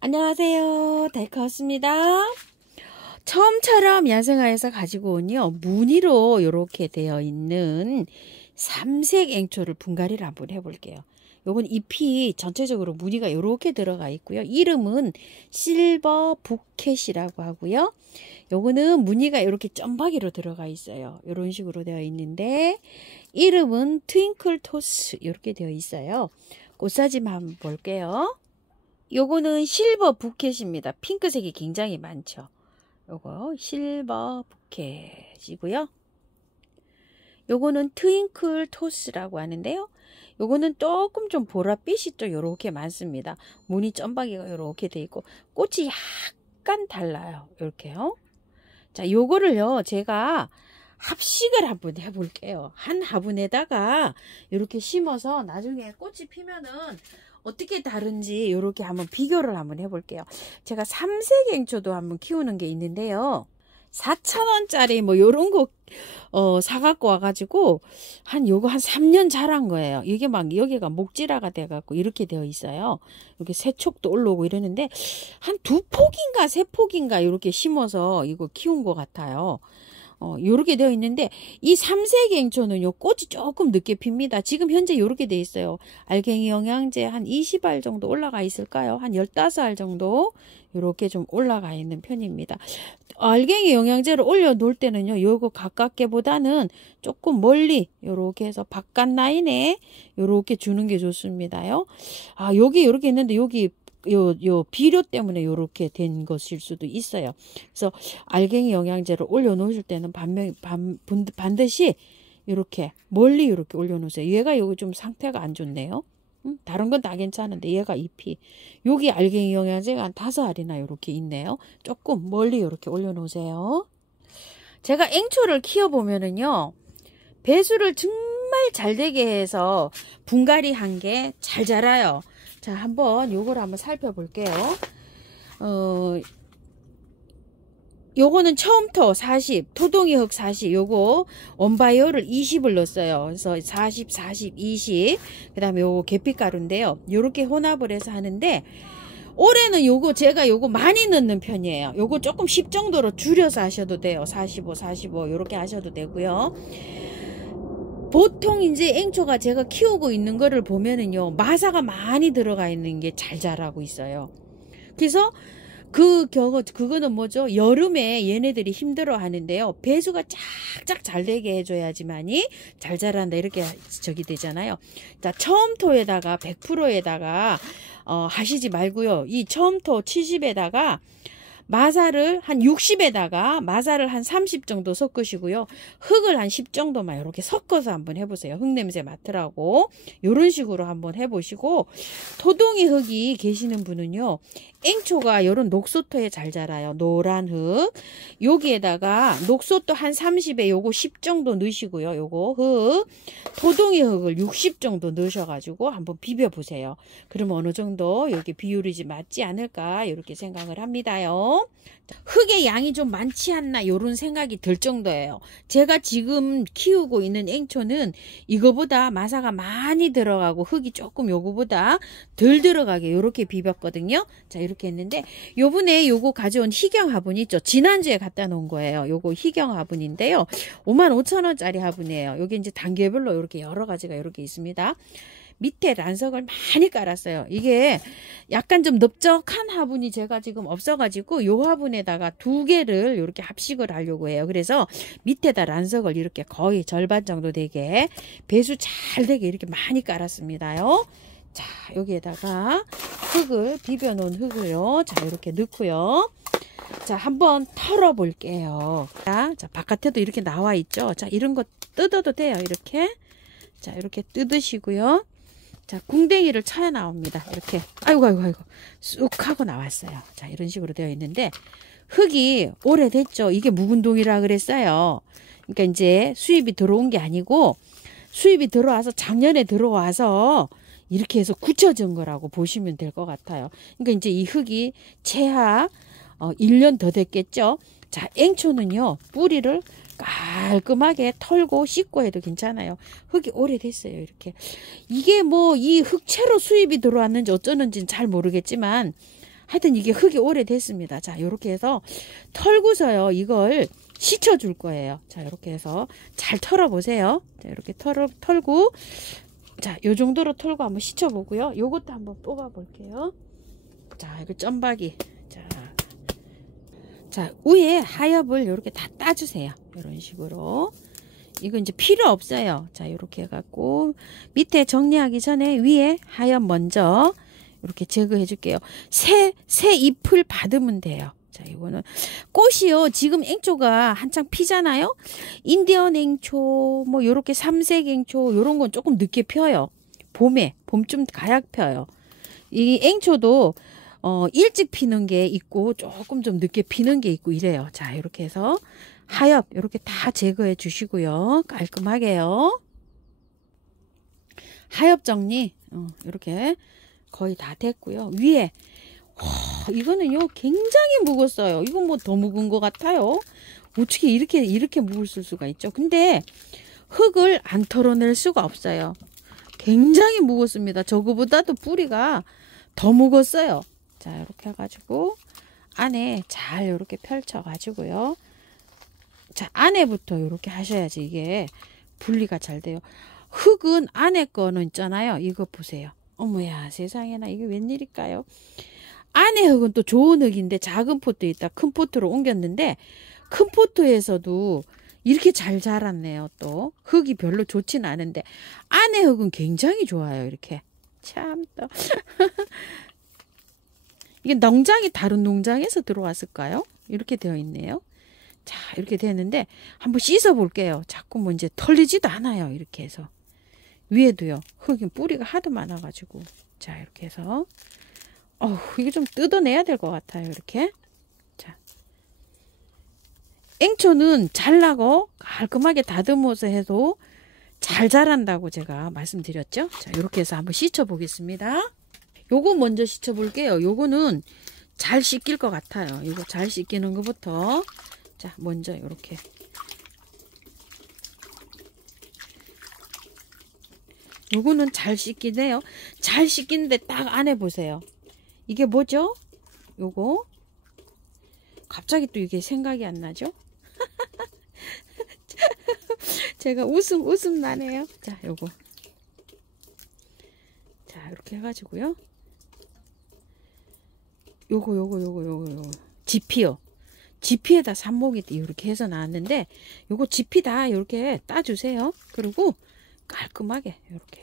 안녕하세요. 달커스입니다. 처음처럼 야생화에서 가지고 온요 무늬로 이렇게 되어 있는 삼색 앵초를 분갈이를 한번 해볼게요. 요건 잎이 전체적으로 무늬가 이렇게 들어가 있고요. 이름은 실버 부켓이라고 하고요. 요거는 무늬가 이렇게 점박이로 들어가 있어요. 이런 식으로 되어 있는데 이름은 트윙클 토스 이렇게 되어 있어요. 꽃사진 한번 볼게요. 요거는 실버 부켓입니다. 핑크색이 굉장히 많죠. 요거 실버 부켓이고요. 요거는 트윙클 토스라고 하는데요. 요거는 조금 좀 보랏빛이 또 요렇게 많습니다. 무늬 점박이가 요렇게 돼 있고 꽃이 약간 달라요. 요렇게요. 자, 요거를요 제가 합식을 한번 해볼게요. 한 화분에다가 이렇게 심어서 나중에 꽃이 피면은 어떻게 다른지 이렇게 한번 비교를 한번 해볼게요. 제가 삼색 앵초도 한번 키우는 게 있는데요. 4,000원짜리 뭐 요런 거 사갖고 와가지고 요거 한 3년 자란 거예요. 이게 막 여기가 목질화가 돼갖고 이렇게 되어 있어요. 이렇게 새촉도 올라오고 이러는데 한 2폭인가 3폭인가 이렇게 심어서 이거 키운 것 같아요. 요렇게 되어 있는데 이 삼색 앵초는 요 꽃이 조금 늦게 핍니다. 지금 현재 요렇게 되어 있어요. 알갱이 영양제 한 20알 정도 올라가 있을까요? 한 15알 정도 요렇게 좀 올라가 있는 편입니다. 알갱이 영양제를 올려 놓을 때는요 요거 가깝게 보다는 조금 멀리 요렇게 해서 바깥 라인에 요렇게 주는 게 좋습니다요. 여기 요렇게 있는데 여기 요 비료 때문에 요렇게 된 것일 수도 있어요. 그래서 알갱이 영양제를 올려 놓으실 때는 반드시 이렇게 멀리 이렇게 올려 놓으세요. 얘가 여기 좀 상태가 안 좋네요. 다른 건 다 괜찮은데 얘가 잎이 여기 알갱이 영양제가 한 5알이나 이렇게 있네요. 조금 멀리 이렇게 올려 놓으세요. 제가 앵초를 키워 보면은요 배수를 정말 잘 되게 해서 분갈이 한 게 잘 자라요. 자, 한번 요걸 한번 살펴볼게요. 요거는 처음토 40, 토동이 흙 40, 요거 원바이오를 20을 넣었어요. 그래서 40, 40, 20. 그 다음에 요거 계피가루인데요. 요렇게 혼합을 해서 하는데, 올해는 요거 제가 요거 많이 넣는 편이에요. 요거 조금 10 정도로 줄여서 하셔도 돼요. 45, 45 요렇게 하셔도 되고요. 보통 이제 앵초가 제가 키우고 있는 거를 보면은요 마사가 많이 들어가 있는 게 잘 자라고 있어요. 그래서 그거는 뭐죠? 여름에 얘네들이 힘들어 하는데요. 배수가 쫙쫙 잘 되게 해줘야지만이 잘 자란다 이렇게 저기 되잖아요. 자, 처음토에다가 100%에다가 하시지 말고요. 이 처음토 70에다가 마사를 한 60에다가 마사를 한 30 정도 섞으시고요. 흙을 한 10 정도만 이렇게 섞어서 한번 해보세요. 흙 냄새 맡으라고. 이런 식으로 한번 해보시고 토동이 흙이 계시는 분은요. 앵초가 이런 녹소토에 잘 자라요. 노란 흙. 여기에다가 녹소토 한 30에 요거 10 정도 넣으시고요. 요거 흙. 토동이 흙을 60 정도 넣으셔가지고 한번 비벼보세요. 그러면 어느 정도 여기 비율이 맞지 않을까 이렇게 생각을 합니다요. 흙의 양이 좀 많지 않나 이런 생각이 들 정도예요. 제가 지금 키우고 있는 앵초는 이거보다 마사가 많이 들어가고 흙이 조금 요거보다 덜 들어가게 이렇게 비볐거든요. 자, 이렇게 했는데 요번에 요거 가져온 희경 화분 있죠. 지난주에 갖다 놓은 거예요. 요거 희경 화분인데요. 55,000원짜리 화분이에요. 여기 이제 단계별로 이렇게 여러 가지가 이렇게 있습니다. 밑에 란석을 많이 깔았어요. 이게 약간 좀 넓적한 화분이 제가 지금 없어가지고 요 화분에다가 2개를 이렇게 합식을 하려고 해요. 그래서 밑에다 란석을 이렇게 거의 절반 정도 되게 배수 잘 되게 이렇게 많이 깔았습니다요. 자, 여기에다가 흙을 비벼 놓은 흙을요. 자, 이렇게 넣고요. 자, 한번 털어 볼게요. 자, 바깥에도 이렇게 나와 있죠. 자, 이런 거 뜯어도 돼요. 이렇게. 자, 이렇게 뜯으시고요. 자, 궁뎅이를 쳐야 나옵니다. 이렇게. 아이고. 쑥 하고 나왔어요. 자, 이런 식으로 되어 있는데, 흙이 오래됐죠. 이게 묵은동이라 그랬어요. 그러니까 이제 수입이 들어온 게 아니고, 수입이 들어와서 작년에 들어와서 이렇게 해서 굳혀진 거라고 보시면 될 것 같아요. 그러니까 이제 이 흙이 최하 1년 더 됐겠죠. 자, 앵초는요, 뿌리를 깔끔하게 털고 씻고 해도 괜찮아요. 흙이 오래됐어요. 이렇게. 이게 뭐 이 흙채로 수입이 들어왔는지 어쩌는지는 잘 모르겠지만 하여튼 이게 흙이 오래됐습니다. 자, 요렇게 해서 털고서요. 이걸 씻어줄 거예요. 자, 이렇게 해서 잘 털어보세요. 자, 이렇게 털고, 자, 요 정도로 털고 한번 씻어보고요. 요것도 한번 뽑아볼게요. 자, 이거 점박이. 자, 위에 하엽을 이렇게 다 따주세요. 이런 식으로. 이거 이제 필요 없어요. 자, 이렇게 해갖고 밑에 정리하기 전에 위에 하엽 먼저 이렇게 제거해 줄게요. 새 잎을 받으면 돼요. 자, 이거는 꽃이요. 지금 앵초가 한창 피잖아요. 인디언 앵초, 뭐 요렇게 삼색 앵초 요런 건 조금 늦게 펴요. 봄쯤 가야 펴요. 이 앵초도 일찍 피는 게 있고 조금 좀 늦게 피는 게 있고 이래요. 자, 이렇게 해서 하엽 이렇게 다 제거해 주시고요. 깔끔하게요. 하엽 정리 이렇게 거의 다 됐고요. 위에 이거는요 굉장히 묵었어요. 이건 뭐 더 묵은 것 같아요. 어떻게 이렇게 묵을 수가 있죠? 근데 흙을 안 털어낼 수가 없어요. 굉장히 묵었습니다. 저거보다도 뿌리가 더 묵었어요. 자, 이렇게 해가지고 안에 잘 이렇게 펼쳐 가지고요. 자, 안에부터 이렇게 하셔야지 이게 분리가 잘 돼요. 흙은 안에 거는 있잖아요. 이거 보세요. 어머야 세상에나 이게 웬일일까요? 안에 흙은 또 좋은 흙인데 작은 포트에 있다 큰 포트로 옮겼는데 큰 포트에서도 이렇게 잘 자랐네요. 또 흙이 별로 좋진 않은데 안에 흙은 굉장히 좋아요. 이렇게 참 또 이게 농장이 다른 농장에서 들어왔을까요? 이렇게 되어 있네요. 자, 이렇게 되는데 한번 씻어 볼게요. 자꾸 뭐 이제 털리지도 않아요. 이렇게 해서 위에도요. 흙이 뿌리가 하도 많아가지고 자, 이렇게 해서 이게 좀 뜯어내야 될 것 같아요. 이렇게 자, 앵초는 잘라고 깔끔하게 다듬어서 해도 잘 자란다고 제가 말씀드렸죠. 자, 이렇게 해서 한번 씻어 보겠습니다. 요거 먼저 씻어 볼게요. 요거는 잘 씻길 것 같아요. 이거 잘 씻기는 것부터 자, 먼저 이렇게 요거는 잘 씻기네요. 잘 씻기는데 딱 안에 보세요. 이게 뭐죠? 요거 갑자기 또 이게 생각이 안 나죠? 제가 웃음 나네요. 자, 요거 자, 이렇게 해가지고요. 요거 지피요. 지피에다 삽목이 이렇게 해서 나왔는데 요거 지피 다 이렇게 따주세요. 그리고 깔끔하게 이렇게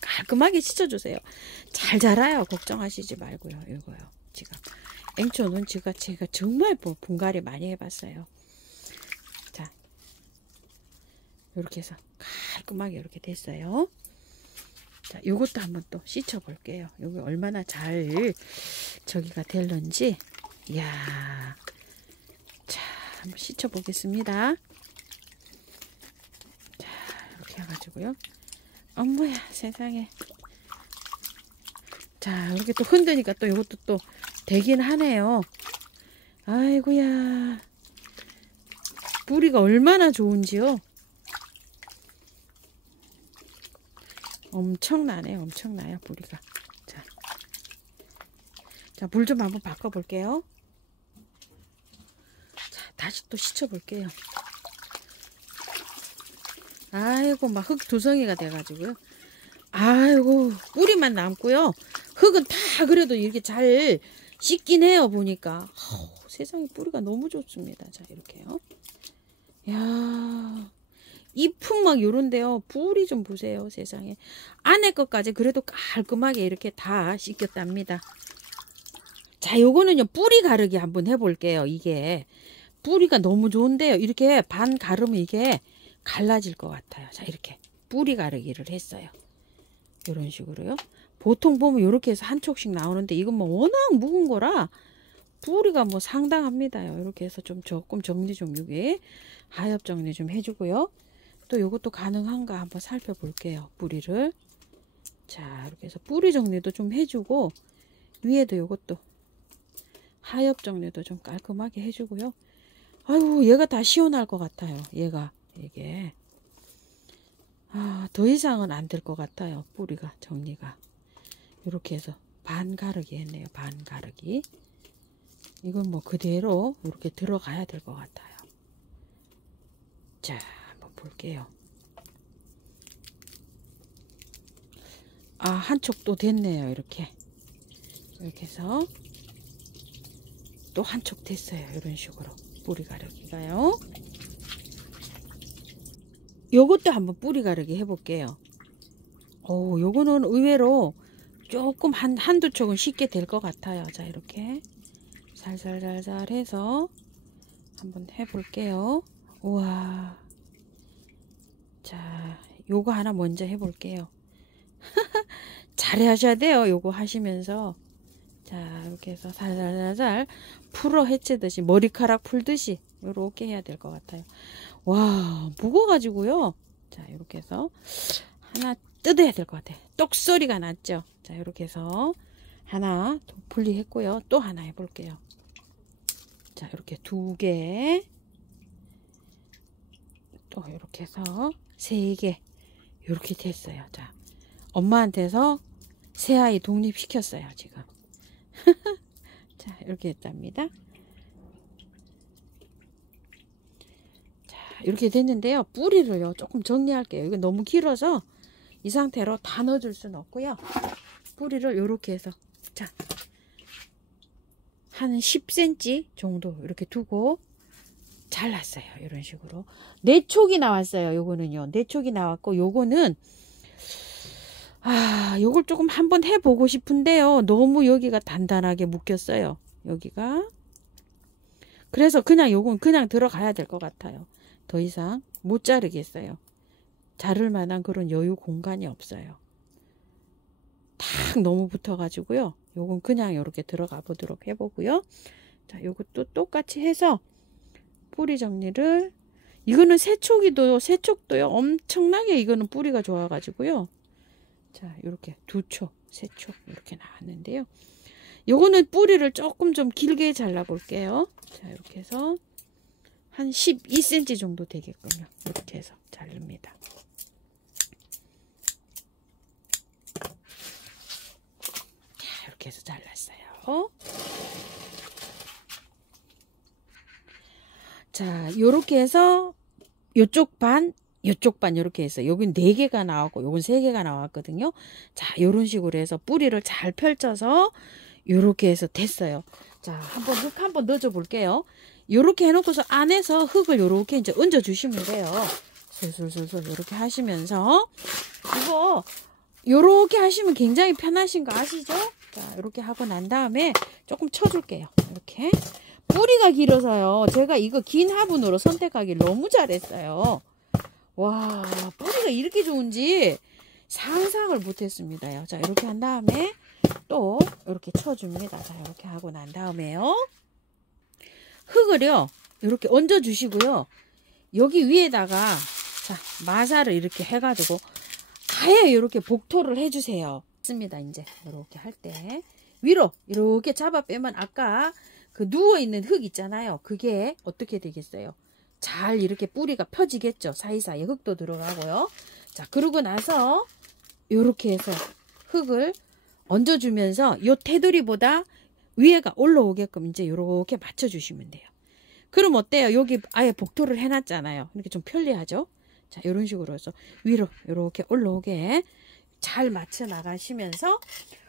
깔끔하게 씻어주세요. 잘 자라요. 걱정하시지 말고요. 이거요. 지금 앵초는 제가 정말 분갈이 많이 해봤어요. 자, 이렇게 해서 깔끔하게 이렇게 됐어요. 자, 요것도 한번 또 씻어 볼게요. 여기 얼마나 잘 저기가 될런지. 이야, 자, 한번 씻어 보겠습니다. 자, 이렇게 해가지고요. 어머야 세상에. 자, 이렇게 또 흔드니까 또 이것도 또 되긴 하네요. 아이고야, 뿌리가 얼마나 좋은지요. 엄청나네. 엄청나요 뿌리가. 자, 물 좀 한번 바꿔 볼게요. 자, 다시 또 씻어 볼게요. 아이고 막 흙 두성이가 돼 가지고요. 아이고 뿌리만 남고요. 흙은 다 그래도 이렇게 잘 씻긴 해요. 보니까 세상에 뿌리가 너무 좋습니다. 자, 이렇게요. 야, 잎은 막 요런데요. 뿌리 좀 보세요. 세상에. 안에 것까지 그래도 깔끔하게 이렇게 다 씻겼답니다. 자, 요거는요 뿌리 가르기 한번 해볼게요. 이게 뿌리가 너무 좋은데요. 이렇게 반 가르면 이게 갈라질 것 같아요. 자, 이렇게 뿌리 가르기를 했어요. 이런 식으로요. 보통 보면 이렇게 해서 한 촉씩 나오는데 이건 뭐 워낙 묵은 거라 뿌리가 뭐 상당합니다요. 이렇게 해서 좀 조금 정리 좀 여기 하엽 정리 좀 해주고요. 또 요것도 가능한가 한번 살펴볼게요. 뿌리를. 자, 이렇게 해서 뿌리 정리도 좀 해주고 위에도 요것도 하엽 정리도 좀 깔끔하게 해주고요. 아유, 얘가 다 시원할 것 같아요. 이게 더 이상은 안 될 것 같아요. 뿌리가 정리가 이렇게 해서 반 가르기 했네요. 반 가르기. 이건 뭐 그대로 이렇게 들어가야 될 것 같아요. 자, 한번 볼게요. 아, 한쪽 또 됐네요. 이렇게 해서 또 한쪽 됐어요. 이런 식으로 뿌리 가르기가요. 요것도 한번 뿌리 가르기 해볼게요. 오, 요거는 의외로 조금 한두 촉은 쉽게 될 것 같아요. 자, 이렇게 살살살살 해서 한번 해볼게요. 우와. 자, 요거 하나 먼저 해볼게요. 잘 하셔야 돼요. 요거 하시면서. 자, 이렇게 해서 살살살살 풀어 헤치듯이, 머리카락 풀듯이 요렇게 해야 될 것 같아요. 와, 무거워가지고요. 자, 이렇게 해서 하나 뜯어야 될 것 같아요. 똑 소리가 났죠. 자, 이렇게 해서 하나 분리했고요. 또 하나 해볼게요. 자, 이렇게 2개, 또 이렇게 해서 3개, 이렇게 됐어요. 자, 엄마한테서 새아이 독립시켰어요, 지금. 자, 이렇게 했답니다. 자, 이렇게 됐는데요. 뿌리를요, 조금 정리할게요. 이거 너무 길어서 이 상태로 다 넣어줄 수는 없고요. 뿌리를 이렇게 해서, 자, 한 10cm 정도 이렇게 두고 잘랐어요. 이런 식으로. 4촉이 나왔어요. 요거는요. 4촉이 나왔고, 요거는 요걸 조금 한번 해보고 싶은데요. 너무 여기가 단단하게 묶였어요. 여기가. 그래서 그냥 요건 그냥 들어가야 될 것 같아요. 더 이상 못 자르겠어요. 자를 만한 그런 여유 공간이 없어요. 탁 너무 붙어가지고요. 요건 그냥 이렇게 들어가 보도록 해보고요. 자, 요것도 똑같이 해서 뿌리 정리를, 이거는 새촉도요. 엄청나게 이거는 뿌리가 좋아가지고요. 자, 이렇게 2촉, 3촉 이렇게 나왔는데요. 요거는 뿌리를 조금 좀 길게 잘라 볼게요. 자, 이렇게 해서 한 12cm 정도 되게끔요. 이렇게 해서 자릅니다. 자, 이렇게 해서 잘랐어요. 자, 요렇게 해서 요쪽 반, 요쪽 반 이렇게 해서 여긴 4개가 나왔고 요건 3개가 나왔거든요. 자, 요런 식으로 해서 뿌리를 잘 펼쳐서 요렇게 해서 됐어요. 자, 한번 흙 한번 넣어줘 볼게요. 요렇게 해놓고서 안에서 흙을 요렇게 이제 얹어 주시면 돼요. 솔솔솔솔 요렇게 하시면서, 이거 요렇게 하시면 굉장히 편하신 거 아시죠? 자, 요렇게 하고 난 다음에 조금 쳐줄게요. 이렇게. 뿌리가 길어서요. 제가 이거 긴 화분으로 선택하기 너무 잘했어요. 와, 뿌리가 이렇게 좋은지 상상을 못했습니다요. 자, 이렇게 한 다음에 또 이렇게 쳐줍니다. 자, 이렇게 하고 난 다음에요. 흙을요, 이렇게 얹어 주시고요. 여기 위에다가, 자, 마사를 이렇게 해가지고 아예 이렇게 복토를 해주세요. 씁니다. 이제 이렇게 할 때 위로 이렇게 잡아 빼면 아까 그 누워있는 흙 있잖아요. 그게 어떻게 되겠어요? 잘 이렇게 뿌리가 펴지겠죠. 사이사이 흙도 들어가고요. 자, 그러고 나서 이렇게 해서 흙을 얹어주면서 요 테두리보다 위에가 올라오게끔 이제 이렇게 맞춰주시면 돼요. 그럼 어때요? 여기 아예 복토를 해놨잖아요. 이렇게 좀 편리하죠? 자, 이런 식으로 해서 위로 이렇게 올라오게 잘 맞춰 나가시면서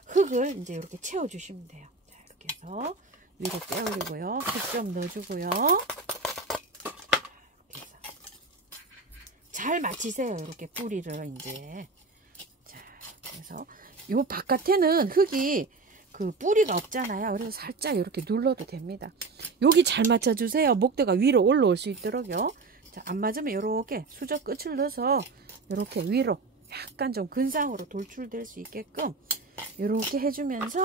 흙을 이제 이렇게 채워주시면 돼요. 자, 이렇게 해서 위로 빼올리고요. 흙 좀 넣어주고요. 이렇게 해서 잘 맞추세요. 이렇게 뿌리를 이제. 자, 그래서 요 바깥에는 흙이 그 뿌리가 없잖아요. 그래서 살짝 이렇게 눌러도 됩니다. 여기 잘 맞춰주세요. 목대가 위로 올라올 수 있도록요. 자, 안 맞으면 이렇게 수저 끝을 넣어서 이렇게 위로 약간 좀 근상으로 돌출될 수 있게끔 이렇게 해주면서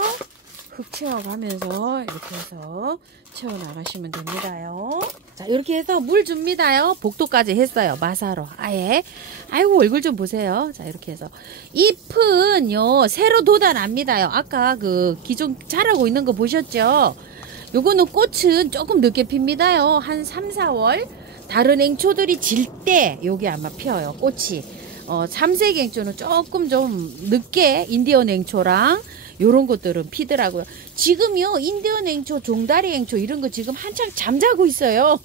흙 채워가면서 이렇게 해서 채워나가시면 됩니다요. 자, 이렇게 해서 물 줍니다요. 복도까지 했어요. 마사로 아예. 아이고, 얼굴 좀 보세요. 자, 이렇게 해서 잎은요 새로 돋아납니다요. 아까 그 기존 자라고 있는 거 보셨죠? 요거는 꽃은 조금 늦게 핍니다요. 한 3, 4월 다른 앵초들이 질 때 여기 아마 피어요. 꽃이. 삼색 앵초는 조금 좀 늦게 인디언 앵초랑 요런 것들은 피더라고요. 지금요 인디언 행초, 종다리 행초 이런 거 지금 한창 잠자고 있어요.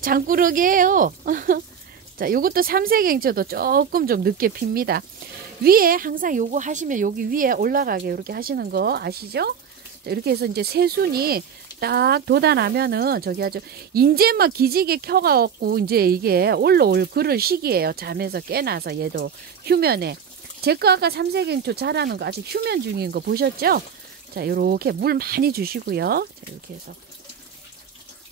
장꾸러기예요. 자, 요것도 삼색 행초도 조금 좀 늦게 핍니다. 위에 항상 요거 하시면 여기 위에 올라가게 이렇게 하시는 거 아시죠? 자, 이렇게 해서 이제 새순이 딱 돋아나면은 저기 아주 인제 막 기지개 켜갖고 이제 이게 올라올 그럴 시기예요. 잠에서 깨나서 얘도 휴면에. 제 거 아까 삼색행초 자라는 거 아직 휴면 중인 거 보셨죠? 자, 요렇게 물 많이 주시고요. 자, 이렇게 해서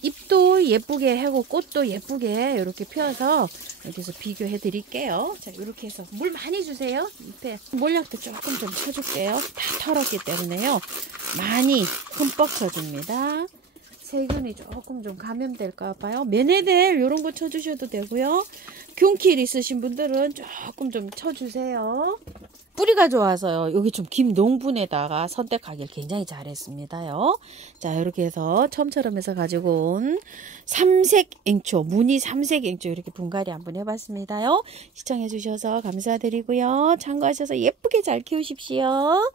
잎도 예쁘게 하고 꽃도 예쁘게 이렇게 펴서 이렇게 해서 비교해 드릴게요. 자, 이렇게 해서 물 많이 주세요. 잎에 몰약도 조금 좀 쳐줄게요. 다 털었기 때문에요. 많이 흠뻑 쳐줍니다. 세균이 조금 좀 감염될까 봐요. 메네델 이런 거 쳐주셔도 되고요. 균길 있으신 분들은 조금 좀 쳐주세요. 뿌리가 좋아서요. 여기 좀 김농분에다가 선택하길 굉장히 잘했습니다요. 자, 이렇게 해서 처음처럼 해서 가지고 온 삼색앵초, 무늬 삼색앵초 이렇게 분갈이 한번 해봤습니다요. 시청해 주셔서 감사드리고요. 참고하셔서 예쁘게 잘 키우십시오.